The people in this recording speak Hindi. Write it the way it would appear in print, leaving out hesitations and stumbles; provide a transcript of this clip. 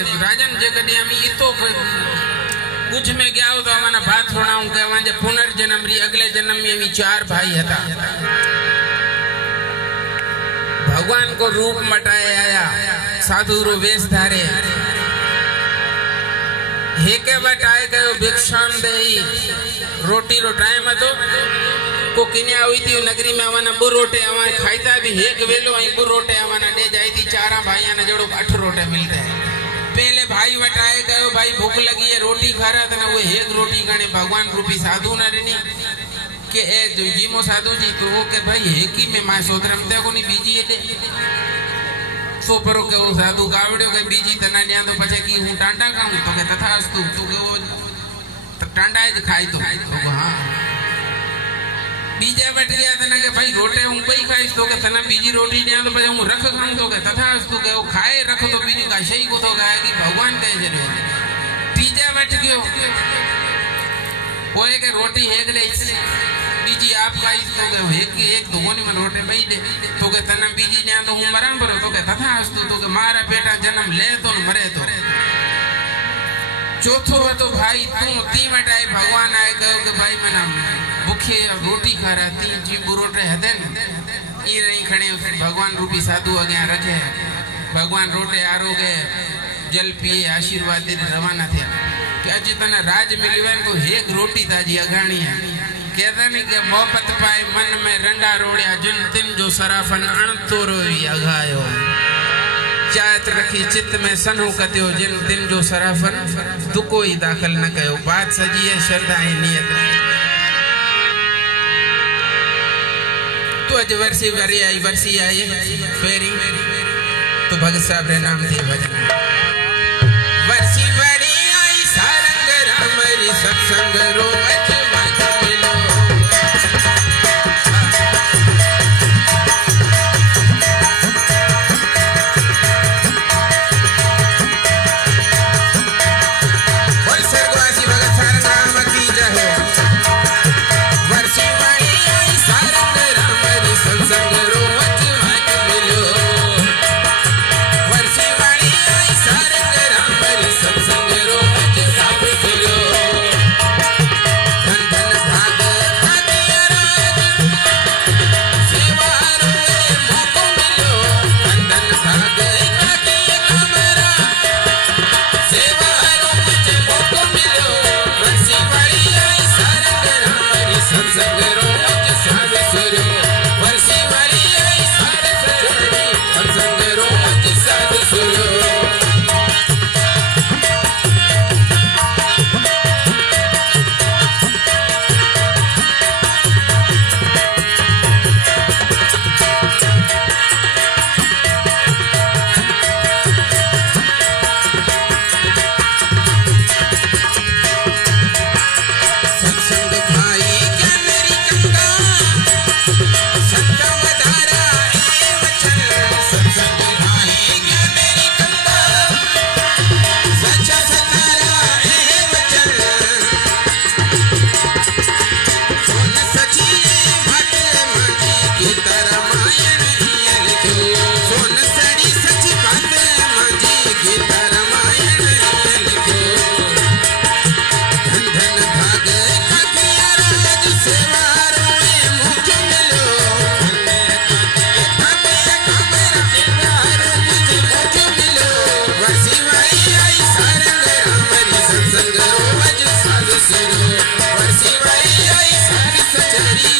राजन जे कॾहिं आमी इतो कुछ में गया हो तो हमारा बात होना उनके वहाँ पुनर्जन्म री अगले जन्म में भी 4 भाई हता। भगवान को रूप मटाए आया साधु रो वेश धारे हेके बटाए गयो भिक्षाम देई रोटी रो टाइम हतो को किन्या हुई थी नगरी में आवाना बु रोटे आवाने खाईता भी एक वेलो आई बु रोटे आवाना दे जाई थी 4 भाइयां ने जोड़ो 8 रोटे मिलते हैं। पहले भाई बटाए गयो भाई भूख लगी है रोटी खा रहा था ना वो एक रोटी खाने भगवान रूपी साधु न रहनी के ए जीमो साधु जी तो वो के भाई एक ही में मां सोदरम ते को नहीं बीजी है सो परो के वो साधु गावड़ो के बीजी तना न्या तो पछे की हूं टांडा खाऊं तो के तथास्तु तो के वो टांडा है खाई तो हां बीजे बैठ गया तना के भाई रोटे हूं कोई खाइस तो के तना बीजी रोटी न्या तो पछे हूं रख खाऊं तो के तथास्तु के वो खाए रख तो बीजी का सही को तो गाय की भगवान कहे जरियो बीजे बैठ गयो वो एक रोटी एक ले बीजी आप खाइस तो के एक दोगोनी में रोटे भाई दे तो के तना बीजी न्या तो हूं बराबर तो के तथास्तु तो के मारा बेटा जन्म ले तो मरे तो चौथो तो भाई तू ती मटाए भगवान आए कहो के भाई मना भूखे रोटी खा रहा थी जी बुरोटे हदे न ई रही खड़े भगवान रूपी साधु अग्या रखे भगवान रोटे आरोगे जल पिए आशीर्वाद दे रवाना थे कि आज तना राज मिलवे तो एक रोटी ताजी अगाणी है कहता नहीं कि मोहब्बत पाए मन में रंडा रोड़िया जिन तिन जो सराफन अणतो रोई अघायो चाहत रखी चित्त में सन्हो कत्यो जिन दिन जो सराफन तू कोई दाखिल न कयो बात सजी है श्रद्धा है नियत तो अज वर्षी आई फेरी तो भगत साहब रे नाम थी भजन वर्षी बड़ी आई सारंग राम री सत्संग रो वर्षी भाई आई सारी सचरी